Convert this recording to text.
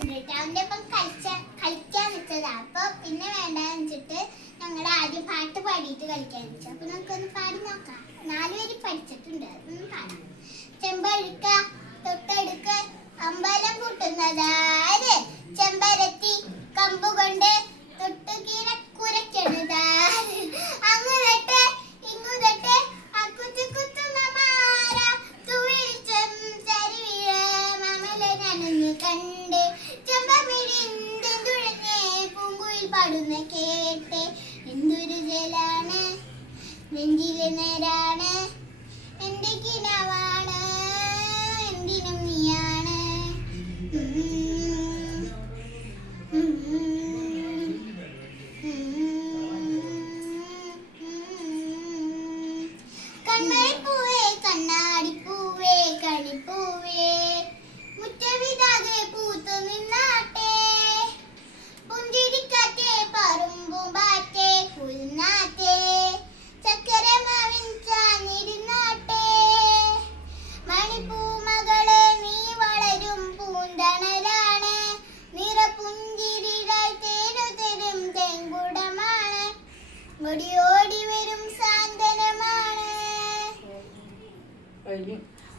വരുന്നുണ്ട്. അവന്റെ ഒപ്പം കളിക്കാൻ വെച്ചതാ. അപ്പൊ പിന്നെ വേണ്ടാന്ന് വെച്ചിട്ട് ഞങ്ങൾ ആദ്യം പാട്ട് പാടിയിട്ട് കളിക്കാൻ വെച്ചു. അപ്പൊ നമുക്കൊന്ന് പാടി നോക്കാം. 4 വരി പഠിച്ചിട്ടുണ്ട്, അതൊന്ന് പാടാം. ചെമ്പഴുക്ക തൊട്ടെടുക്ക അമ്പലം കൂട്ടുന്നതാര്, ചെമ്പരത്തി കമ്പുകൊണ്ട് തൊട്ടു കുരയ്ക്കണതാര്, അങ്ങു തൊട്ട് ഇങ്ങു തൊട്ട് അക്കുച്ചു കുത്തുന്ന മാര, തുവിളിച്ചം ചരിവിഴ മമല നനഞ്ഞു കണ്ട്, ചെമ്പമിഴിന്തുഴഞ്ഞേ പൂങ്കുയിൽ പാടുന്ന കേട്ട്, എന്തൊരു ജലാണ് നെഞ്ചിലെ നേരാണ്, എന്റെ കിനാവാണ് എന്തിനും നീയാണ്. കൺമണിപ്പൂവേ കണ്ണാടിപ്പൂവേ കണിപ്പൂവേ മുറ്റവിതാകെ പൂത്തു നിന്നാട്ടെ, പുഞ്ചിരിക്കാറ്റേ പറമ്പൂമ്പാറ്റേ കുരുന്നാറ്റേ ചക്കരമാവിൻ ചാഞ്ഞിരുന്നാട്ടെ, മണിപ്പൂമകളെ നീ വളരും പൂന്തണലാണ്, നിറപുഞ്ചിരിയായി തേനു തരും തെങ്കുടമാണ്, ഓടി ഓടി വരും സാന്ത്വനമാണ്.